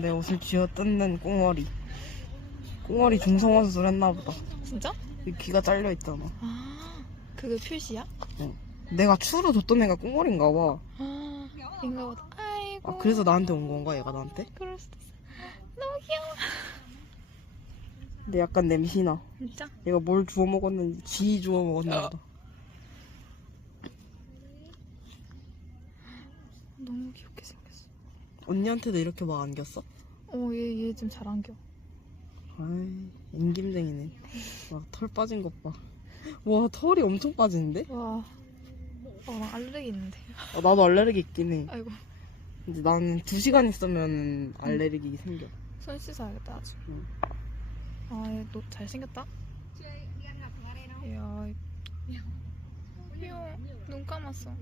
내 옷을 쥐어 뜯는 꽁어리. 꽁어리 중성화 수술 했나 보다. 진짜? 이 귀가 잘려 있잖아. 아 그게 표시야? 내가 추로 줬던 애가 꽁어리인가 봐. 아 인가 보다. 아이고. 아, 그래서 나한테 온 건가, 얘가 나한테? 그럴 수도 있어. 너무 귀여워. 근데 약간 냄새나. 진짜? 얘가 뭘 주워 먹었는지 쥐 주워 먹었나 보다. 너무 귀엽게 생겼어. 언니한테도 이렇게 막 안겼어? 어, 얘, 얘 좀 잘 안겨. 아이, 임김댕이네. 막털 빠진 것 봐. 와, 털이 엄청 빠지는데? 와. 어, 나 알레르기 있는데. 아, 나도 알레르기 있긴 해. 아이고. 근데 나는 두 시간 있으면 알레르기 생겨. 손 씻어야겠다, 아주. 응. 아, 얘 너 잘생겼다? 이야, 귀여워. 눈 감았어.